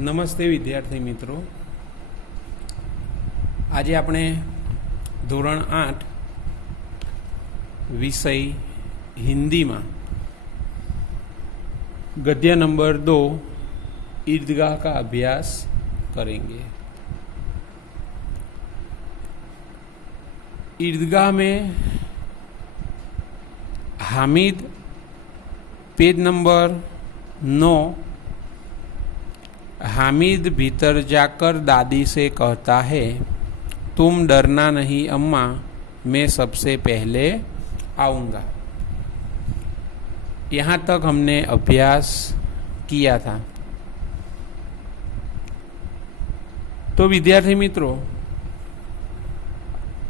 નમસ્તે વિદ્યાર્થી મિત્રો, આજે આપણે ધોરણ 8 विषय हिंदी में गद्य नंबर 2 ईदगाह का अभ्यास करेंगे। ईदगाह में हामिद पेज नंबर 9। हामिद भीतर जाकर दादी से कहता है, तुम डरना नहीं अम्मा, मैं सबसे पहले आऊँगा। यहाँ तक हमने अभ्यास किया था। तो विद्यार्थी मित्रों,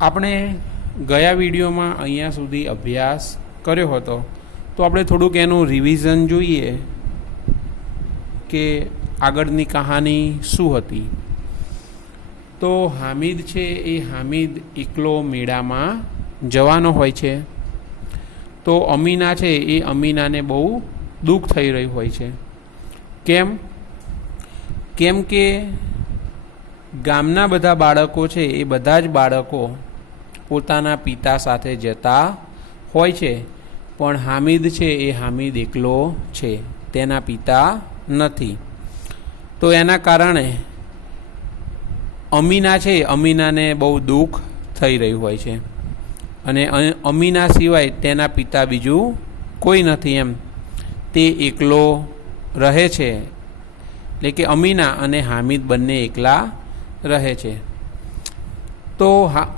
आपणे गया विडियो में अहींया सुधी अभ्यास कर्यो हतो, तो आपणे थोड़ुंक एनुं रिविजन जोईए के आगळनी कहानी शुं हती। तो हामिद छे ए हामिद एकलो मेळामां जवानो होय छे। तो अमीना छे ए अमीनाने बहु दुख थई रह्युं होय छे। केम के गामना बधा बाळको छे ए बधा ज बाळको पोताना पिता साथे जता होय छे, पण हामिद छे ए हामिद एकलो छे, तेना पिता नथी। तो एना कारणे अमीना छे अमीनाने बहु दुख थई रह्युं होय छे अने अमीना सिवाय तेना पिता बीजू कोई नथी। एम ते एकलो रहे छे, એટલે કે અમીના અને હામિદ બંને એકલા રહે છે। તો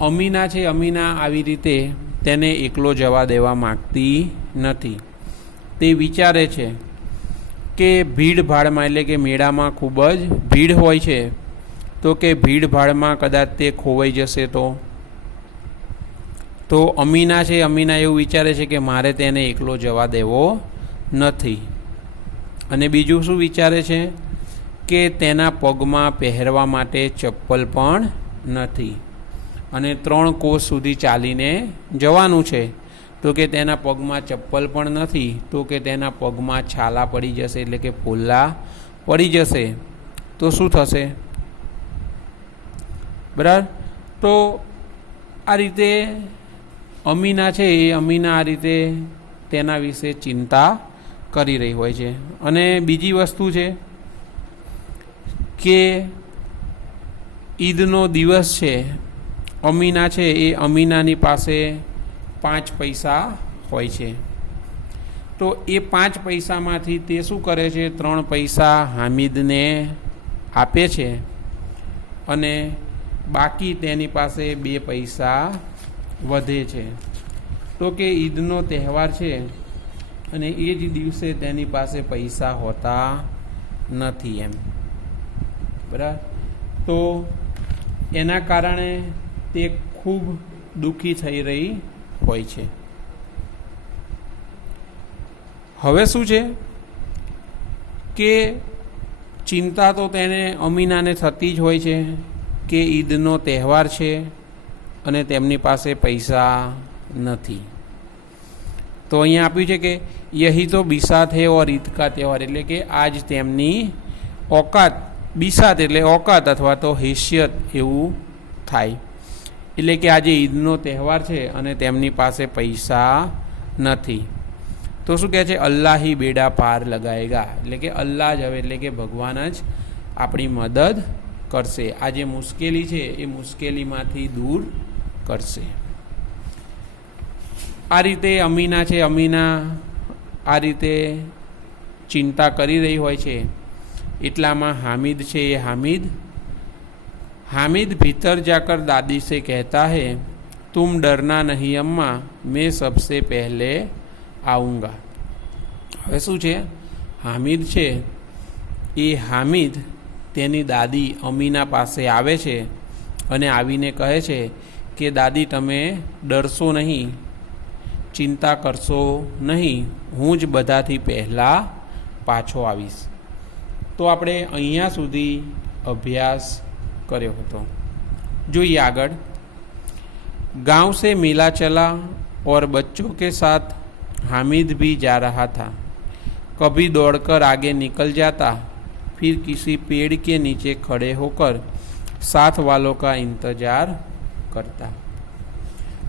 અમીના છે, અમીના આવી રીતે તેને એકલો જવા દેવા માગતી નથી। તે વિચારે છે કે ભીડભાડમાં એટલે કે મેળામાં ખૂબ જ ભીડ હોય છે, તો કે ભીડભાડમાં કદાચ તે ખોવાઈ જશે તો અમીના છે, અમીના એવું વિચારે છે કે મારે તેને એકલો જવા દેવો નથી। અને બીજું શું વિચારે છે કે તેના પગમાં પહેરવા માટે ચપ્પલ પણ નથી અને 3 કોસ સુધી ચાલીને જવાનું છે, તો કે તેના પગમાં ચપ્પલ પણ નથી, તો કે તેના પગમાં છાલા પડી જશે એટલે કે ફોલ્લા પડી જશે તો શું થશે? બરાબર। તો આ રીતે અમીના છે એ અમીના આ રીતે તેના વિશે ચિંતા કરી રહી હોય છે। અને બીજી વસ્તુ છે કે ઈદનો દિવસ છે, અમીના છે એ અમીનાની પાસે 5 પૈસા હોય છે। તો એ 5 પૈસામાંથી તે શું કરે છે, 3 પૈસા હામિદને આપે છે અને બાકી તેની પાસે 2 પૈસા વધે છે। તો કે ઈદનો તહેવાર છે અને એ જ દિવસે તેની પાસે પૈસા હોતા નથી એમ, બરાબર। તો એના કારણે તે ખૂબ દુઃખી થઈ રહી હોય છે। હવે શું છે કે ચિંતા તો તેને અમીનાને થતી જ હોય છે કે ઈદનો તહેવાર છે અને તેમની પાસે પૈસા નથી। તો અહીંયા આપ્યું છે કે યહી તો બિસાત હે ઓર ઈદ કા તહેવાર, એટલે કે આજ તેમની ઓકાત, બિસાત એટલે ઓકાત અથવા તો હેસિયત એવું થાય, એટલે કે આજે ઈદનો તહેવાર છે અને તેમની પાસે પૈસા નથી। તો શું કહે છે, અલ્લાહ હી બેડા પાર લગાએગા, એટલે કે અલ્લાહ જ હવે એટલે કે ભગવાન જ આપણી મદદ કરશે, આ જે મુશ્કેલી છે એ મુશ્કેલીમાંથી દૂર કરશે। આ રીતે અમીના છે, અમીના આ રીતે ચિંતા કરી રહી હોય છે। એટલામાં हामिद છે એ हामिद भीतर जाकर दादी से कहता है, तुम डरना नहीं अम्मा, मैं सबसे पहले आऊँगा। હવે શું છે, હામિદ છે એ હામિદ તેની દાદી અમીના પાસે આવે છે અને આવીને કહે છે કે દાદી તમે ડરશો નહીં, ચિંતા કરશો નહીં, હું જ બધાથી પહેલાં પાછો આવીશ। તો આપણે અહીંયા સુધી અભ્યાસ કર્યો હતો। જોઈએ આગળ। गांव से मेला चला और बच्चों के साथ हामिद भी जा रहा था। कभी दौड़कर आगे निकल जाता, फिर किसी पेड़ के नीचे खड़े होकर साथ वालों का इंतजार करता।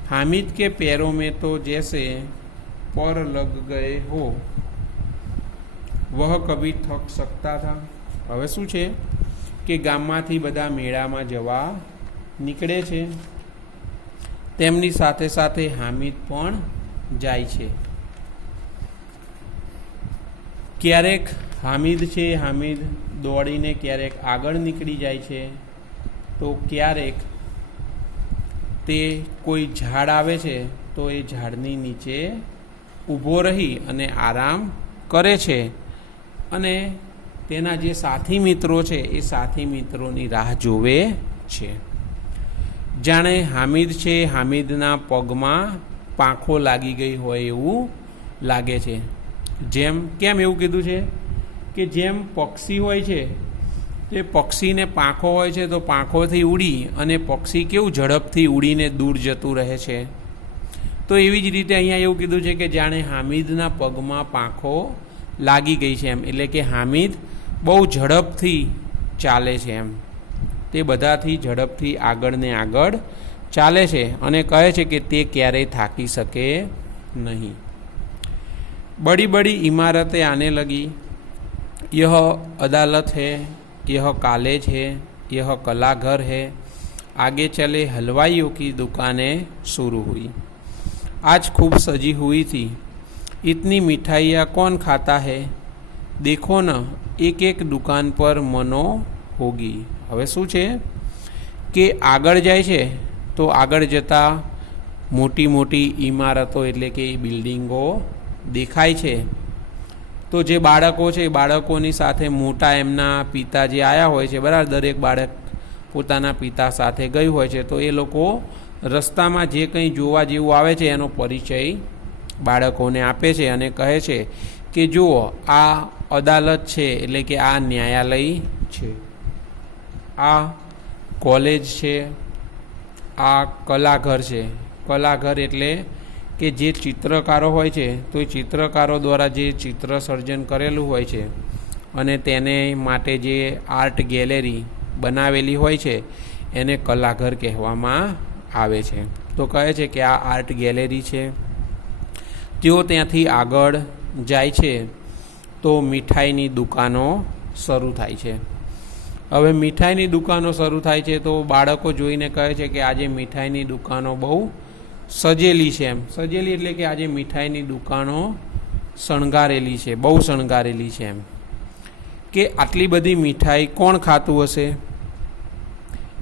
हामिद के पैरों में तो जैसे पर लग गए हो, वह कभी थक सकता था। હવે શું છે કે ગામમાંથી બધા મેળામાં જવા નીકળે છે, તેમની સાથે સાથે હામિદ પણ જાય છે। ક્યારેક હામિદ દોડીને ક્યારેક આગળ નીકળી જાય છે, તો ક્યારેક તે કોઈ ઝાડ આવે છે તો એ ઝાડની નીચે ઊભો રહી અને આરામ કરે છે અને તેના જે સાથી મિત્રો છે એ સાથી મિત્રોની રાહ જોવે છે। જાણે હામિદ છે, હામિદના પગમાં પાંખો લાગી ગઈ હોય એવું લાગે છે। જેમ કેમ એવું કીધું છે કે જેમ પક્ષી હોય છે, તે પક્ષીને પાંખો હોય છે તો પાંખોથી ઉડી અને પક્ષી કેવું ઝડપથી ઉડીને દૂર જતું રહે છે, તો એવી જ રીતે અહીંયા એવું કીધું છે કે જાણે હામિદના પગમાં પાંખો લાગી ગઈ છે એમ, એટલે કે હામિદ બહુ ઝડપથી ચાલે છે એમ, તે બધાથી ઝડપથી આગળ ને આગળ ચાલે છે અને કહે છે કે તે ક્યારેય થાકી શકે નહીં। बड़ी बड़ी इमारतें आने लगी, यह अदालत है, यह कॉलेज है, यह कलाघर है। आगे चले हलवाइयों की दुकानें शुरू हुई। आज खूब सजी हुई थी। इतनी मिठाइयाँ कौन खाता है? देखो न, एक एक दुकान पर मनो होगी। હવે શું છે કે આગળ જાય છે તો આગળ જતાં મોટી મોટી ઇમારતો એટલે કે બિલ્ડિંગો દેખાય છે, તો જે બાળકો છે એ બાળકોની સાથે મોટા એમના પિતા જે આવ્યા હોય છે, બરાબર, દરેક બાળક પોતાના પિતા સાથે ગયું હોય છે, તો એ લોકો રસ્તામાં જે કંઈ જોવા જેવું આવે છે એનો પરિચય બાળકોને આપે છે અને કહે છે કે જુઓ આ અદાલત છે, એટલે કે આ ન્યાયાલય છે, આ કોલેજ છે, આ કલાઘર છે। કલાઘર એટલે કે જે ચિત્રકારો હોય છે તો એ ચિત્રકારો દ્વારા જે ચિત્ર સર્જન કરેલું હોય છે અને તેને માટે જે આર્ટ ગેલેરી બનાવેલી હોય છે એને કલાઘર કહેવામાં આવે છે। તો કહે છે કે આ આર્ટ ગેલેરી છે। તેઓ ત્યાંથી આગળ જાય છે તો મીઠાઈની દુકાનો શરૂ થાય છે। હવે મીઠાઈની દુકાનો શરૂ થાય છે તો બાળકો જોઈને કહે છે કે આજે મીઠાઈની દુકાનો બહુ સજેલી છે એમ, સજેલી એટલે કે આજે મીઠાઈની દુકાનો શણગારેલી છે, બહુ શણગારેલી છે એમ, કે આટલી બધી મીઠાઈ કોણ ખાતું હશે?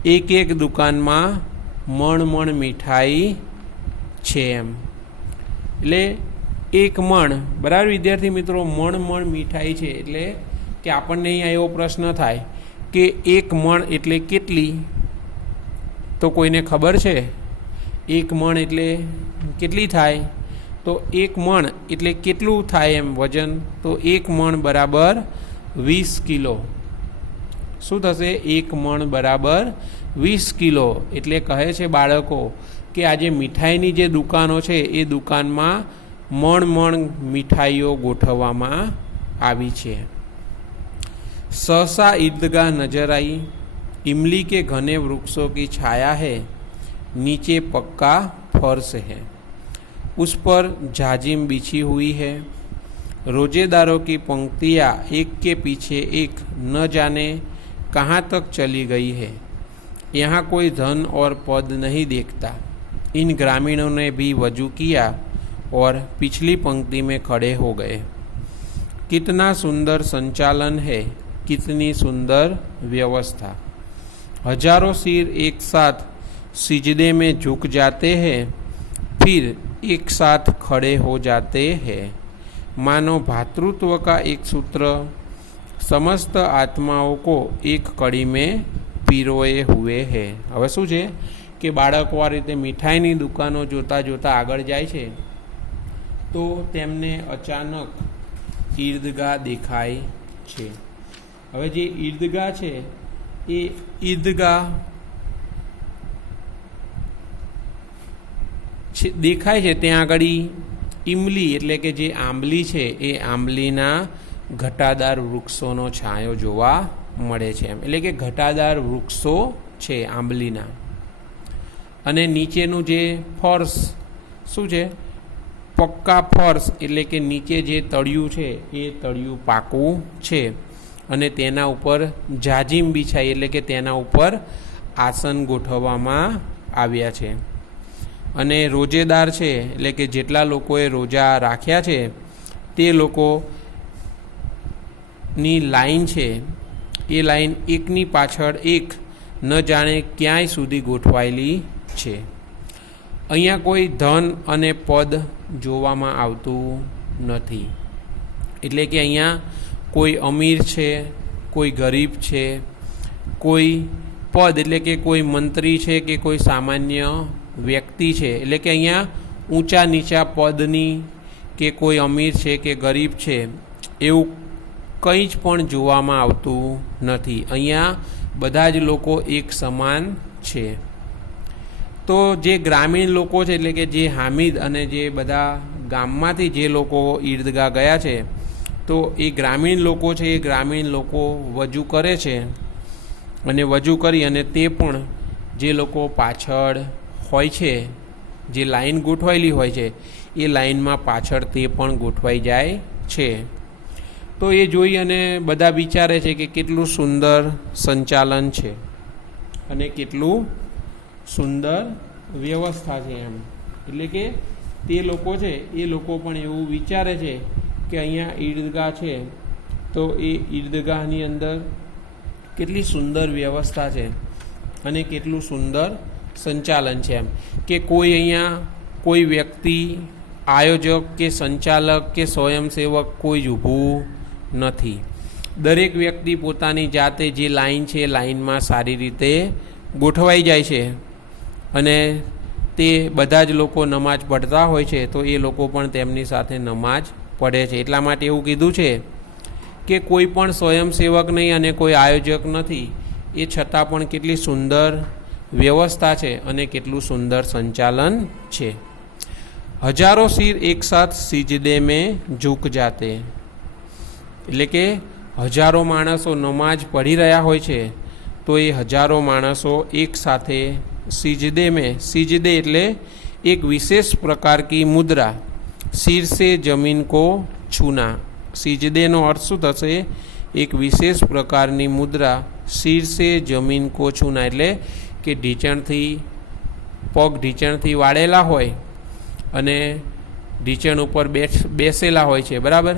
એક એક દુકાનમાં મણ મીઠાઈ છે એમ, એટલે એક મણ, બરાબર વિદ્યાર્થી મિત્રો, મણ મીઠાઈ છે, એટલે કે આપણને અહીંયા એવો પ્રશ્ન થાય કે એક મણ એટલે કેટલી? તો કોઈને ખબર છે એક મણ એટલે કેટલી થાય? તો એક મણ એટલે કેટલું થાય એમ વજન? તો એક મણ બરાબર 20 કિલો। શું થશે? એક મણ બરાબર 20 કિલો। એટલે કહે છે બાળકો કે આજે મીઠાઈની જે દુકાનો છે એ દુકાનમાં મણ મીઠાઈઓ ગોઠવવામાં આવી છે। सहसा ईदगाह नजर आई। इमली के घने वृक्षों की छाया है, नीचे पक्का फर्श है, उस पर झाजिम बिछी हुई है। रोजेदारों की पंक्तियाँ एक के पीछे एक न जाने कहाँ तक चली गई है। यहाँ कोई धन और पद नहीं देखता। इन ग्रामीणों ने भी वजू किया और पिछली पंक्ति में खड़े हो गए। कितना सुंदर संचालन है, कितनी सुंदर व्यवस्था। हजारों सिर एक साथ सिजदे में झुक जाते हैं, फिर एक साथ खड़े हो जाते हैं, मानो भातृत्व का एक सूत्र समस्त आत्माओं को एक कड़ी में पीरोए हुए है। હવે શું છે કે બાળકો આ રીતે મીઠાઈની દુકાનો જોતા જોતા આગળ જાય છે તો તેમને અચાનક ઈદગાહ દેખાય છે। હવે જે ઈદગાહ છે એ ઈદગાહ દેખાય છે, ત્યાં આગળ ઈમલી એટલે કે જે આંબલી છે એ આંબલીના ઘટાદાર વૃક્ષોનો છાંયો જોવા મળે છે એમ. એટલે કે ઘટાદાર વૃક્ષો છે આંબલીના. અને નીચેનું જે ફર્શ શું છે? પક્કા ફર્શ, એટલે કે નીચે જે તળિયું છે એ તળિયું પાકું છે અને તેના ઉપર જાજીમ બિછાઈ, એટલે કે તેના ઉપર આસન ગોઠવવામાં આવ્યા છે. અને રોજેદાર છે, એટલે કે જેટલા લોકોએ રોજા રાખ્યા છે તે લોકોની લાઈન છે એ લાઈન એકની પાછળ એક ન જાણે ક્યાંય સુધી ગોઠવાયેલી છે. અહીંયા કોઈ ધન અને પદ જોવામાં આવતું નથી. એટલે કે અહીંયા કોઈ અમીર છે, કોઈ ગરીબ છે, કોઈ પદ એટલે કે કોઈ મંત્રી છે કે કોઈ સામાન્ય વ્યક્તિ છે. એટલે કે અહીંયા ઊંચા નીચા પદની કે કોઈ અમીર છે કે ગરીબ છે એવું કંઈ જ પણ જોવામાં આવતું નથી. અહીંયા બધા જ લોકો એક સમાન છે. તો જે ગ્રામીણ લોકો છે, એટલે કે જે હામિદ અને જે બધા ગામમાંથી જે લોકો ઈદગાહ ગયા છે, તો એ ગ્રામીણ લોકો છે એ ગ્રામીણ લોકો વજુ કરે છે અને વજુ કરી અને તે પણ જે લોકો પાછળ હોય છે, જે લાઈન ગોઠવાયેલી હોય છે એ લાઈનમાં પાછળ તે પણ ગોઠવાઈ જાય છે. તો એ જોઈ અને બધા વિચારે છે કે કેટલું સુંદર સંચાલન છે અને કેટલું સુંદર વ્યવસ્થા છે એમ. એટલે કે તે લોકો છે એ લોકો પણ એવું વિચારે છે કે અહીંયા ઈદગાહ છે તો એ ઈદગાહની અંદર કેટલી સુંદર વ્યવસ્થા છે અને કેટલું સુંદર સંચાલન છે એમ. કે કોઈ અહીંયા કોઈ વ્યક્તિ, આયોજક કે સંચાલક કે સ્વયંસેવક કોઈ જ ઊભું નથી. દરેક વ્યક્તિ પોતાની જાતે જે લાઈન છે લાઈનમાં સારી રીતે ગોઠવાઈ જાય છે અને તે બધા જ લોકો નમાજ પઢતા હોય છે તો એ લોકો પણ તેમની સાથે નમાજ પઢે છે. એટલા માટે એવું કીધું છે કે કોઈ પણ સ્વયંસેવક નહીં અને કોઈ આયોજક નથી, એ છતાં પણ કેટલી સુંદર વ્યવસ્થા છે અને કેટલું સુંદર સંચાલન છે. હજારો સિર એક સાથ સિજદે મેં ઝૂક જાતે, એટલે કે હજારો માણસો નમાજ પઢી રહ્યા હોય છે તો એ હજારો માણસો એક સાથે સિજદે મેં, સિજદે એટલે એક વિશેષ પ્રકાર કી મુદ્રા, सिर से जमीन को छूना. सिजदेનો અર્થ શું થશે? એક વિશેષ પ્રકારની મુદ્રા, સિર સે જમીન કો છૂના, એટલે કે ઢીંચણથી પગ ઢીંચણથી વાળેલા હોય અને ઢીંચણ ઉપર બેસેલા હોય છે, બરાબર.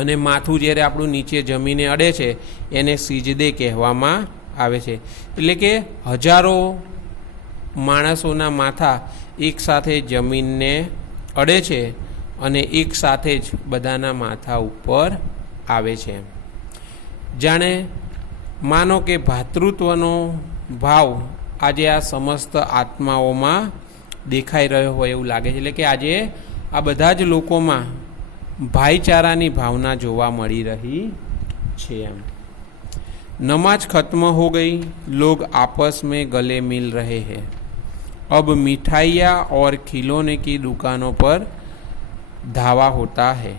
અને માથું જ્યારે આપણું નીચે જમીને અડે છે એને સિજદે કહેવામાં આવે છે. એટલે કે હજારો માણસોના માથા એકસાથે જમીનને અડે છે અને એક સાથે જ બધાના માથા ઉપર આવે છે. જાણે માનો કે ભાતૃત્વનો ભાવ આજે આ સમસ્ત આત્માઓમાં દેખાઈ રહ્યો હોય એવું લાગે છે. એટલે કે આજે આ બધા જ લોકોમાં ભાઈચારાની ભાવના જોવા મળી રહી છે એમ. नमाज खत्म हो गई, लोग आपस में गले मिल रहे हैं. अब मिठाइयाँ और खिलौने की दुकानों पर धावा होता है.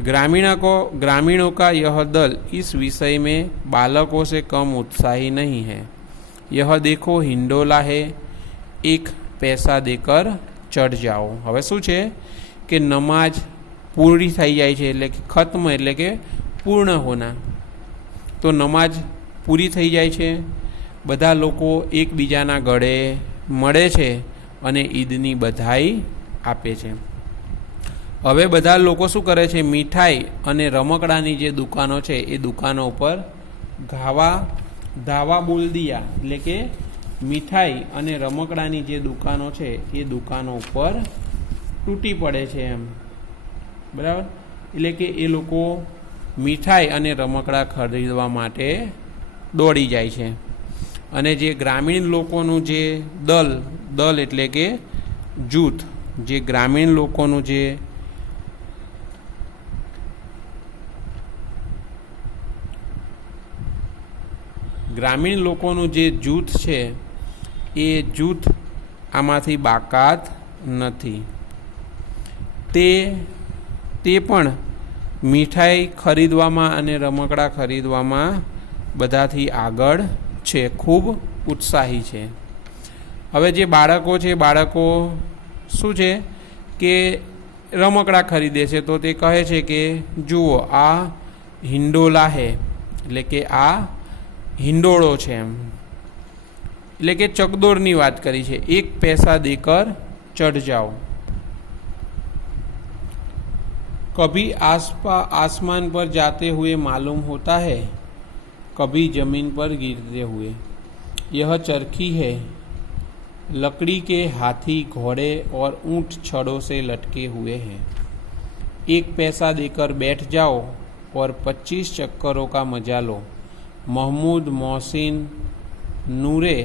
ग्रामीणों का यह दल इस विषय में बालकों से कम उत्साही नहीं है. यह देखो हिंडोला है, एक पैसा देकर चढ़ जाओ. હવે શું છે કે નમાજ પૂરી થઈ જાય છે, એટલે કે ખત્મ એટલે કે પૂર્ણ હોના. તો નમાજ પૂરી થઈ જાય છે, બધા લોકો એકબીજાના ગળે મળે છે અને ઈદની બધાઈ આપે છે. હવે બધા લોકો શું કરે છે? મીઠાઈ અને રમકડાની જે દુકાનો છે એ દુકાનો ઉપર ધાવા બોલ દિયા, એટલે કે મીઠાઈ અને રમકડાની જે દુકાનો છે એ દુકાનો ઉપર તૂટી પડે છે એમ, બરાબર. એટલે કે એ લોકો મીઠાઈ અને રમકડા ખરીદવા માટે દોડી જાય છે. અને જે ગ્રામીણ લોકોનું જે દલ એટલે કે જૂથ, જે ગ્રામીણ લોકોનું જે જૂથ છે એ જૂથ આમાંથી બાકાત નથી. તે પણ મીઠાઈ ખરીદવામાં અને રમકડાં ખરીદવામાં બધાથી આગળ છે, ખૂબ ઉત્સાહી છે. હવે જે બાળકો છે, બાળકો શું છે કે રમકડાં ખરીદે છે, તો તે કહે છે કે જુઓ આ હિંડોલા હે, એટલે કે આ હિંડોળો છે એમ, એટલે કે ચકદોરની વાત કરી છે. 1 પૈસા દેकर ચઢ જાઓ. कभी आसमान पर जाते हुए मालूम होता है, कभी जमीन पर गिरते हुए. यह चरखी है, लकड़ी के हाथी, घोड़े और ऊंट छड़ों से लटके हुए हैं. 1 पैसा देकर बैठ जाओ और 25 चक्करों का मजा लो. महमूद, मोहसिन, नूरे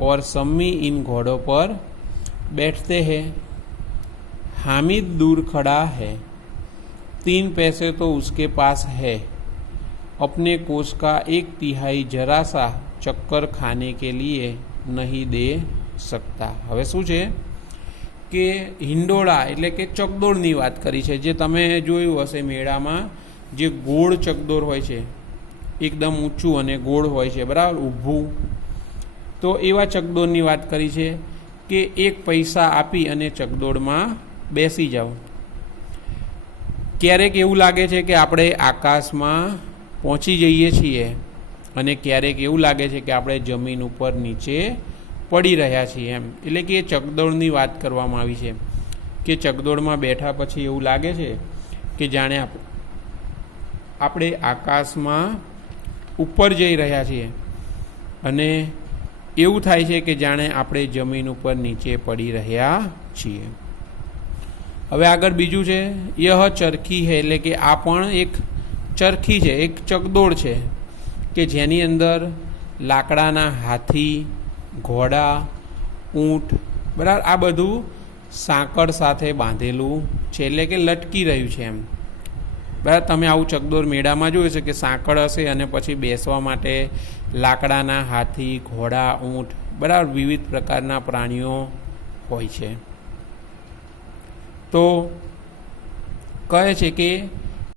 और सम्मी इन घोड़ों पर बैठते हैं. हामिद दूर खड़ा है, 3 पैसे तो उसके पास है. अपने कोष का 1/3 जरा सा चक्कर खाने के लिए नहीं दे सकता. હવે શું છે કે હિંડોળા એટલે કે ચકદોળની વાત કરી છે. જે તમે જોયું હશે મેળામાં, જે ગોળ ચકદોળ હોય છે, એકદમ ઊંચું અને ગોળ હોય છે, બરાબર, ઊભું. તો એવા ચકદોળની વાત કરી છે કે 1 પૈસા આપી અને ચકદોળમાં બેસી જાઓ. ક્યારેક એવું લાગે છે કે આપણે આકાશમાં પહોંચી જઈએ છીએ અને ક્યારેક એવું લાગે છે કે આપણે જમીન ઉપર નીચે પડી રહ્યા છીએ એમ. એટલે કે એ ચકદોળની વાત કરવામાં આવી છે કે ચકદોળમાં બેઠા પછી એવું લાગે છે કે જાણે આપણે આકાશમાં ઉપર જઈ રહ્યા છીએ અને એવું થાય છે કે જાણે આપણે જમીન ઉપર નીચે પડી રહ્યા છીએ. હવે આગળ બીજું છે યહ ચરખી હે, એટલે કે આ પણ એક ચરખી છે, એક ચકદોળ છે કે જેની અંદર લાકડાના હાથી, ઘોડા, ઊંટ, બરાબર, આ બધું સાંકળ સાથે બાંધેલું છે, એટલે કે લટકી રહ્યું છે એમ. બરાબર, તમે આવું ચકદોળ મેળામાં જોયું છે કે સાંકળ હશે અને પછી બેસવા માટે લાકડાના હાથી, ઘોડા, ઊંટ, બરાબર, વિવિધ પ્રકારના પ્રાણીઓ હોય છે. તો કહે છે કે